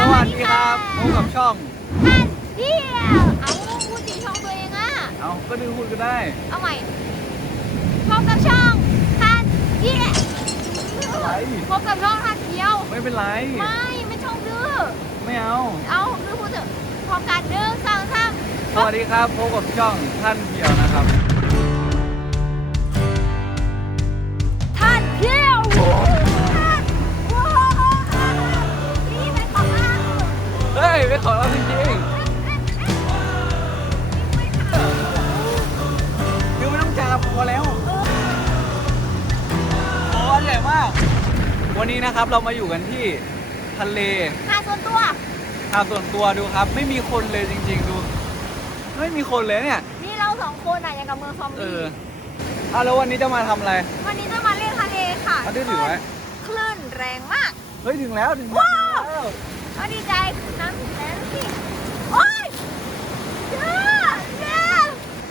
สวัสดีครับพบกับช่องท่านเดียวเอาพูดสีช่องตัวเองอะเอาก็ดูพูดก็ได้ เอาใหม่พบกับช่องท่านเดียวอะไรพบกับช่องท่านเดียว ไม่เป็นไร ไม่ไม่ช่องดื้อ ไม่เอา เอาดื้อพูดเถอะพร้อมกันเด้อสองสามสวัสดีครับพบกับช่องท่านเดียวนะครับ ขอเราจริงๆคือไม่ต้องจับพอแล้วโอ้ใหญ่มาก วันนี้นะครับเรามาอยู่กันที่ทะเลหาส่วนตัวหาดส่วนตัวดูครับ ไม่มีคนเลยจริง ๆ ดู ไม่มีคนเลยเนี่ย นี่เราสองคนอะอย่างกับเมืองซอมเอบี้อเอาแล้ววันนี้จะมาทำอะไร วันนี้จะมาเล่นทะเลค่ะเอาดื้อถือไว้ คลื่นแรงมาก เฮ้ย ถึงแล้ว ถึงแล้วว้าวถึงแล้วก็ดีใจน้ำถึงแล้วสิโอ๊ยเย้เย้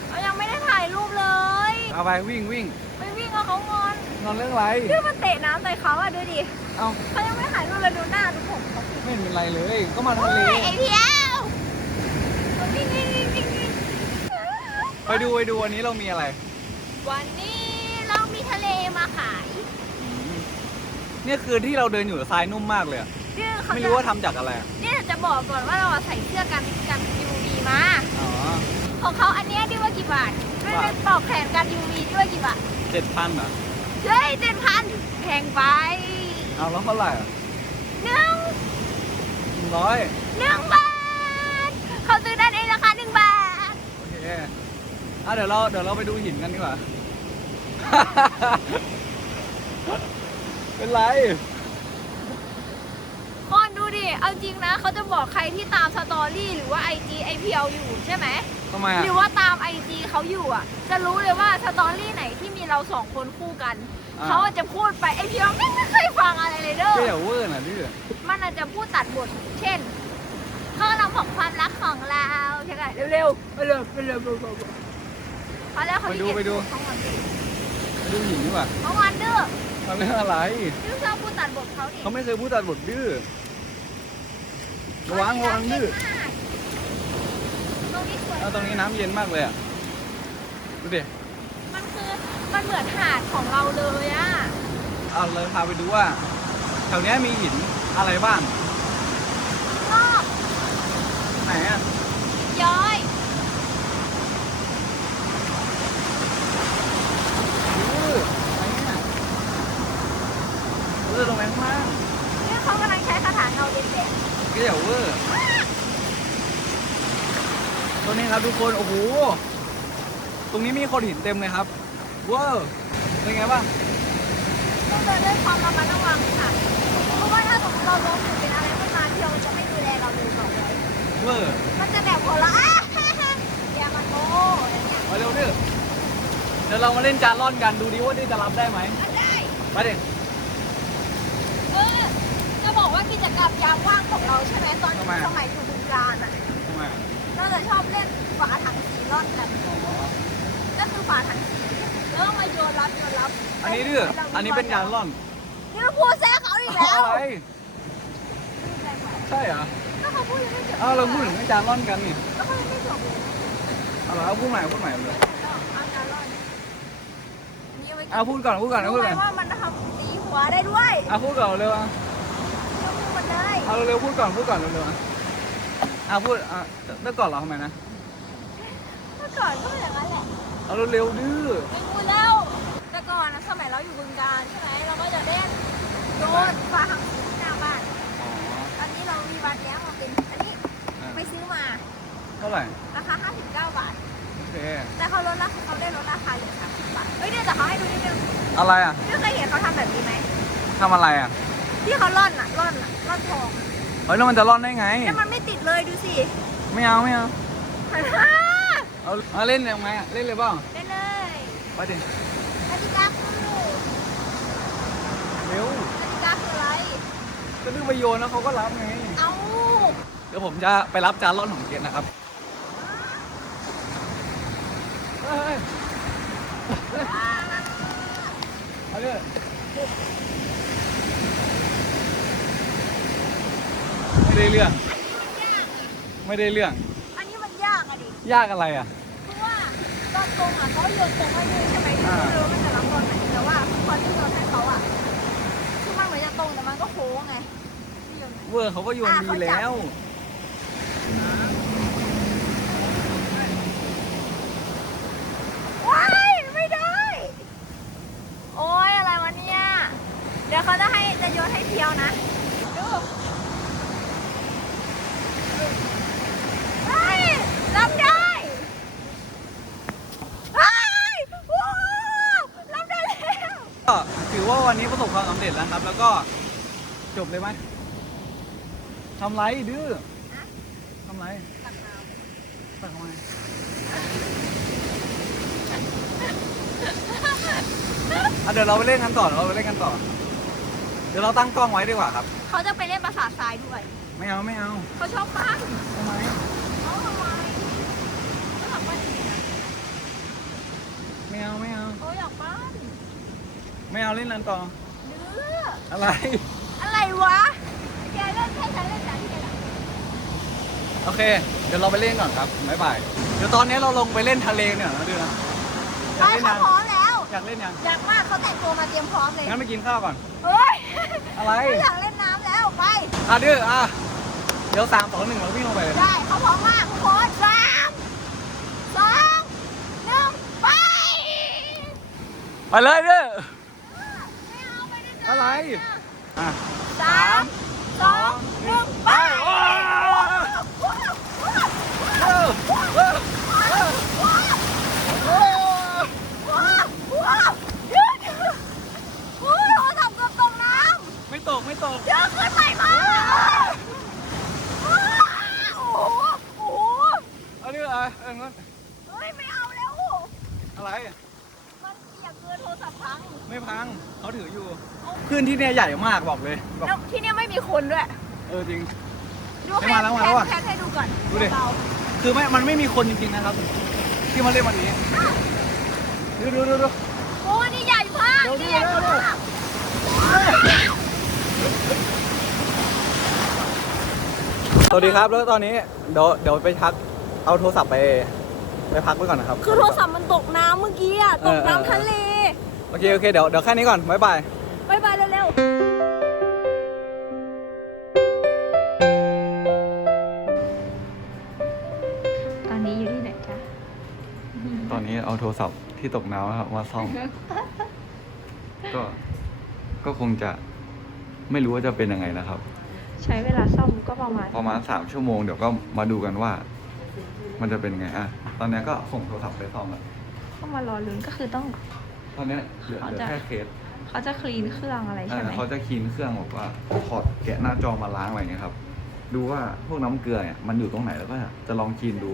เรายังไม่ได้ถ่ายรูปเลย เอาไปวิ่งวิ่งไปวิ่งกับเขางอนนอนเรื่องอะไรดื้อมันเตะน้ำใส่เขาอะดูดิเอาเขายังไม่ถ่ายรูปเลยดูหน้าดูผมเขาสิไม่เป็นไรเลย ก็มาทะโอ้เลยไอเพียววิ่งวิ่งวิ่งวิ่งวิ่งไปดูไปดูวันนี้เรามีอะไรวันนี้เรามีทะเลมาขายเนี่ยคือที่เราเดินอยู่ทรายนุ่มมากเลยอะดื้อเขาไม่จะรู้ว่าทำจากอะไรอะเนี่ยจะบอกก่อนว่าเราอะใส่เสื้อกันกัน UV มา อ๋อ ของเขาอันเนี้ยดื้อว่ากี่บาทไม่ได้ปลอกแขนกัน UV ดื้อว่ากี่บาทเจ็ดพันเหรอเฮ้ยเจ็ดพันแพงไปเอาแล้วเท่าไหร่อะหนึ่งหนึ่งร้อยหนึ่งบาทเขาซื้อได้ในราคาหนึ่งบาทโอเคอะเดี๋ยวเราเดี๋ยวเราไปดูหินกันดีกว่า เป็นไรคนดูดิเอาจริงนะเขาจะบอกใครที่ตามสตอรี่หรือว่า IG ไอพีเออยู่ใช่ไหม ทำไมอะหรือว่าตาม IG เขาอยู่อะ จะรู้เลยว่าสตอรี่ไหนที่มีเราสองคนคู่กัน อ่า เขาอาจจะพูดไปไอพีเอไม่ไม่เคยฟังอะไรเลยเด้อ ก็อย่าเวอร์น่ะดื้อมันอาจจะพูดตัดบท เช่นข้อเราของความรักของเราใช่ไหมเร็วๆเร็วๆเร็วๆเร็วๆเร็วๆเขาแล้วเขาไปดูขี้เกียจไปดูเขางอนดื้อไปดูหินดีกว่าเขางอนดื้อทำเรื่องอะไร ดื้อชอบพูดตัดบทเขาดิเขาไม่เคยพูดตัดบทดื้อระวังระวังดื้อตรง นี้สวยเอาตรงนี้น้ำเย็นมากเลยอะ ดูดิมันคือมันเหมือนหาดของเราเลยอะเอาเลยพาไปดูว่าแถวเนี้ยมีหินอะไรบ้างงอก ไหนอะ ย้อย ดื้อไหนอะเออตรงนั้นข้างล่าง นี่เขากำลังใช้คาถาเงาเย็นแดด ก็อย่าเวอร์ตรงนี้ ครับทุกคน โอ้โห ตรงนี้มีโคนหินเต็มเลยครับเวอร์เป็นไงบ้างต้องเดินด้วยความระมัดระวังค่ะ เพราะว่าถ้าสมมติเราล้มหรือเป็นอะไรขึ้นมาเที่ยวมันจะไม่ดูแลเราเลยต่อไปเวอร์มันจะแบบหัวเราะอะอย่ามาโง่อะไรเงี้ยมาเร็วดื้อเดี๋ยวเรามาเล่นจานร่อนกันดูดิว่าดื้อจะรับได้ไหมมันได้มาดิเออจะบอกว่ากิจกรรมยามว่างของเราใช่ไหมตอนสมัยอยู่บึงการอะทำไม อะเราจะชอบเล่นฝาถังสีร่อนกันก็คือฝาถังสีแล้วก็มาโยนรับโยนรับอันนี้ดื้ออันนี้เป็นจานร่อนนี่พูดแซะเขาอีกแล้วอะไรใช่เหรอก็เขาพูดยังไม่จบเอาเราพูดถึงให้จานร่อนกันนี่ก็เขายังไม่จบเลยเอาเหรอเอาพูดใหม่พูดใหม่เลยเอาการร่อนนี่เอาไว้เอาพูดก่อนพูดก่อนรู้พูดไหมก่อนว่ามันทำตีหัวได้ด้วยเอาพูดก่อนเร็วอะยกมือมันได้เอาเร็วๆพูดก่อนพูดก่อนเร็วๆ อะเอาพูดอะเมื่อก่อนเหราทำไมนะ เมื่อก่อนก็อย่างนั้นแหละ เอาเร็วๆดื้อ ไม่พูดแล้ว แต่ก่อนนะสมัยเราอยู่บึงการใช่ไหมเราก็จะเล่นโยนฝาถังสีที่หน้าบ้าน อ๋อ ตอนนี้เรามีวัดแล้วมาเป็นอันนี้อะ ไปซื้อมาเท่าไหร่ ราคา 59 บาท โอเค แต่เขาลดราคาเขาได้ลดราคาเหลือ30บาทเฮ้ยเดี๋ยวแต่เขาให้ดูนิดนึงอะไรอะพี่เคยเห็นเขาทำแบบนี้ไหมทำอะไรอะที่เขาล่อนอะล่อนอะล่อนทองอะเฮ้ยแล้วมันจะร่อนได้ไง แล้วมันไม่ติด เลยดูสิไม่เอาไม่เอาหันห้าเอาเอาเล่นยังไงอะเล่นเลยเปล่าได้เลยไปดิกติกาคือเร็วกติกาคืออะไร ก็ดื้อไปโยนแล้วเขาก็รับไงเอาเดี๋ยวผมจะไปรับจานร่อนของเกณนะครับเฮ้ยเฮ้ยเอาเลยไม่ได้เรื่อง ไม่ได้เรื่อง อันนี้มันยากอะดิยากอะไรอะ เพราะว่าตอนตรงอะเขาโยนตรงให้นี่ใช่ไหมอ่าไม่รู้ว่ามันจะรับตอนไหนแต่ว่าพอที่โยนให้เขาอะคือมันเหมือนจะตรงแต่มันก็โค้งไงที่โยนเวอร์เขาก็โยนอะดีเขาจับแล้วว้ายไม่ได้ โอ้ยอะไรวะเนี่ย เดี๋ยวเขาจะให้จะโยนให้เพียวนะ ดูเฮ้ยรับได้เฮ้ยว้าวรับได้แล้ว ก็ ถือว่าวันนี้ประสบความสำเร็จแล้วครับ แล้วก็จบเลยไหมทำไรดื้อทำไรตักทำไมอะเดี๋ยวเราไปเล่นกันต่อเดี๋ยวเราไปเล่นกันต่อ เดี๋ยวเราตั้งกล้องไว้ดีกว่าครับ เขาจะไปเล่นประสาททรายด้วย ไม่เอาไม่เอาเขาชอบปั้นทำไมเขาทำไมเขาอยากปั้นจริงๆนะไม่เอาไม่เอาเขาอยากปั้น ไม่เอาเล่นนันต่อเนื้ออะไร อะไรวะแกเล่นแค่ฉันเล่นแต่ที่แกน่ะโอเค เดี๋ยวเราไปเล่นก่อนครับบ๊ายบาย เดี๋ยวตอนนี้เราลงไปเล่นทะเลเนี่ยนะดื้อนะอยากไปเล่นเขายังพร้อมแล้วอยากเล่นยัง อยากมากเขาแต่งตัวมาเตรียมพร้อมเลยงั้นไปกินข้าวก่อน เฮ้ยอะไรเขาอยากเล่นน้ำแล้วไป อะดื้ออะ เดี๋ยวสามสองหนึ่งเราวิ่งลงไปเลยได้เขาพร้อมมากทุกคนสามสองหนึ่งไป ไปเลยดื้อ ไม่เอาไปด้วยกัน อะไรอะสามสองหนึ่งไปโอ้ยเออเออเออเออว้าวว้าวเดี๋ยวเดี๋ยวโอ้ยโทรศัพท์เกือบตกน้ไม่ตกไม่ตกำเดี๋ยวขึ้นใหม่มาว้าวโอ้โหโอ้โหเอาดื้ออะเอองั้นเฮ้ยไม่เอาแล้ว อะไร มันเปียกเกินโทรศัพท์พัง ไม่พังเขาถืออยู่ขึ้นที่เนี่ยใหญ่มากบอกเลยบอกแล้วที่เนี่ยไม่มีคนด้วย เออจริง ดูไม่แค่มาแล้วมาแล้วอะแค่ให้ดูก่อนดูดิ เบาคือไม่มันไม่มีคนจริงๆนะครับ ที่มาเล่นวันนี้ดูดูดูดู ๆโอ้นี่ใหญ่มาก เดี๋ยวนี่ใหญ่เดี๋ยวเดี๋ยวมากสวัสดีครับแล้วตอนนี้เดี๋ยวเดี๋ยวไปพักเอาโทรศัพท์ไป ไปพักไว้ก่อนนะครับ คือโทรศัพท์มันตกน้ำเมื่อกี้อะตกเออเออน้ำทะเล โอเค โอเค เดี๋ยวเดี๋ยวแค่นี้ก่อน บ๊ายบายบายบายเร็วๆ ตอนนี้อยู่ที่ไหนจ๊ะตอนนี้เอาโทรศัพท์ที่ตกน้ำครับมาซ่อม ก็ ก็คงจะไม่รู้ว่าจะเป็นยังไงนะครับ ใช้เวลาซ่อมก็ประมาณ ประมาณสามชั่วโมงเดี๋ยวก็มาดูกันว่า มันจะเป็นไงอะ ตอนนี้ก็ส่งโทรศัพท์ไปซ่อมแล้วก็มารอลุ้นก็คือต้อง ตอนนี้เหลือเขาเหลือจะแค่เคสเขาจะคลีนเครื่องอะไรเอใช่อไหม เขาจะคลีนเครื่องบอกว่าถอดแกะหน้าจอมาล้างอะไรเงี้ยครับ ดูว่าพวกน้ำเกลือเนี่ยมันอยู่ตรงไหนแล้วก็จะลองคลีนดู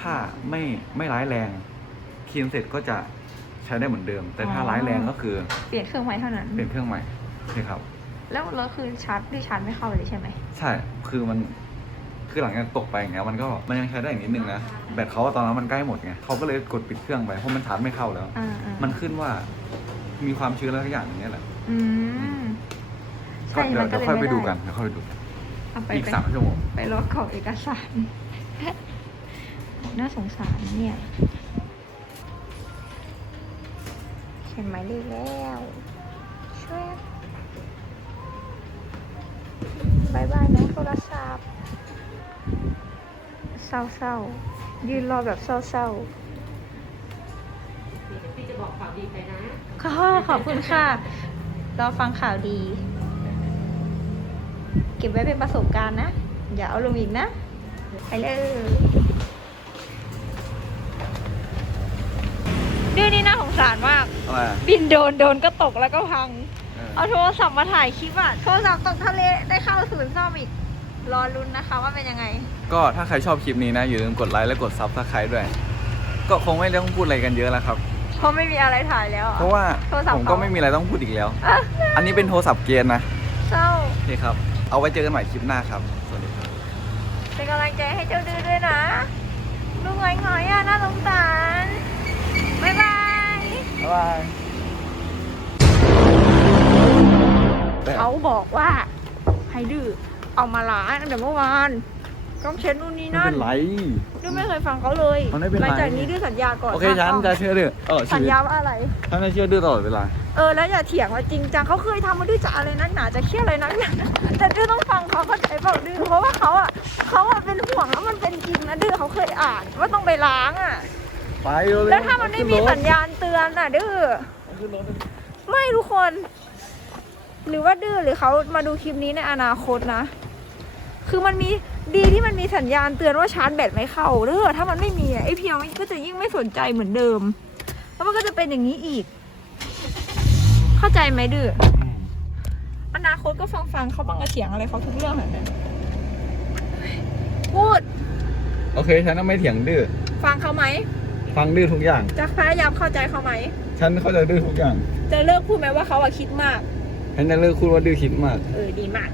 ถ้าไม่ไม่ร้ายแรงคลีนเสร็จก็จะใช้ได้เหมือนเดิม แต่ถ้าร้ายแรงก็คือเปลี่ยนเครื่องไว้เท่านั้น เปลี่ยนเครื่องใหม่นี่ครับ แล้วแล้วคือชาร์จด้วยชาร์จไม่เข้าเลยใช่ไหม ใช่ คือมัน คือหลังจากตกไปอย่างเงี้ยมันก็มันยังใช้ได้อีกนิดนึงนะแบตเขาอะตอนนั้นมันใกล้หมดไงเขาก็เลยกดปิดเครื่องไปเพราะมันชาร์จไม่เข้าแล้ว อ่าอ่ามันขึ้นว่า มีความชื้นอะไรสักอย่างอย่างเงี้ยแหละอืมก็ใช่เดี๋ยวมันก็เดี๋ยวเลยค่อยไปไม่ดูได้กันเดี๋ยวค่อยไปดูเอาไปอีกไปสามชั่วโมงไปรอกรอกเอกสาร น่าสงสารนะเนี่ยเขียนหมายเลขแล้วช่วยบายบายน้องโทรศัพท์ เศร้าๆ ยืนรอแบบเศร้าๆพี่จะบอกข่าวดีไปนะขอขอบคุณค่ะ รอฟังข่าวดี เก็บไว้เป็นประสบการณ์นะ อย่าเอาลงอีกนะ ไปเลยดื้อนี่น่าสงสารมากอะไรอะบินโดนโดนก็ตกแล้วก็พัง เออเอาโทรศัพท์มาถ่ายคลิปอะโทรศัพท์ตกทะเลได้เข้าศูนย์ซ่อมอีก รอลุ้นนะคะว่าเป็นยังไง ก็ถ้าใครชอบคลิปนี้นะ อย่าลืมกดไลค์และกดซับสไครต์ด้วย ก็คงไม่ต้องพูดอะไรกันเยอะแล้วครับ เพราะไม่มีอะไรถ่ายแล้วอะ เพราะว่าโทรศัพท์ ผมก็เขาไม่มีอะไรต้องพูดอีกแล้ว อะอันนี้เป็นโทรศัพท์เกียร์นะเศร้าโอเคครับ เอาไว้เจอกันใหม่คลิปหน้าครับ สวัสดีครับ เป็นกำลังใจให้เจ้าดื้อด้วยนะลูกหงอยๆอะน่าสงสารบ๊ายบาย บ๊ายบายเขาบอกว่าให้ดื้อ เอามาล้างตั้งแต่เมื่อวาน ต้องเช็ดนู่นนี่ไม่นั่เป็นนไรดื้อไม่เคยฟังเขาเลยมันไม่เป็นไร หลังจากนี้ดื้อสัญญาก่อนโอเคฉันจะเชื่อดื้อตลอดสัชีญวิตญาว่าอะไร ฉันจะเชื่อดื้อตลอดเวลาเออแล้วอย่าเถียงว่าจริงจังเขาเคยทำมาดื้อจะอะไรนักหนาจะเครียดอะไรนักหนาแต่ดื้อต้องฟังเขาเข้าใจเปล่าดื้อเพราะว่าเขาอะเขาอะเป็นห่วงแล้วมันเป็นจริงนะดื้อเขาเคยอ่านว่าต้องไปล้างอะ ไปเร็วๆแล้วถ้ามันไม่มีขึ้รถสัญญาณเตือนอะ ดื้อขึ้นรถไม่ทุกคน หรือว่าดื้อหรือเขามาดูคลิปนี้ในอนาคตนะ คือมันมีดีที่มันมีสัญญาณเตือนว่าชาร์จแบตไม่เข้าเด้อถ้ามันไม่มีอะไอเพียวมันก็จะยิ่งไม่สนใจเหมือนเดิม แล้วมันก็จะเป็นอย่างนี้อีก เข้าใจไหมดื้ออนาคตก็ฟังฟังๆเขาบังกระเถียงอะไรเขาทุกเรื่องแบบนั้นพูด โอเค ฉันก็ไม่เถียงดื้อฟังเขาไหมฟังดื้อทุกอย่าง จะพยายามเข้าใจเขาไหม ฉันเข้าใจดื้อทุกอย่าง จะเลิกพูดไหมว่าเขาอะคิดมาก ฉันจะเลิกพูดว่าดื้อคิดมาก เออดีมาก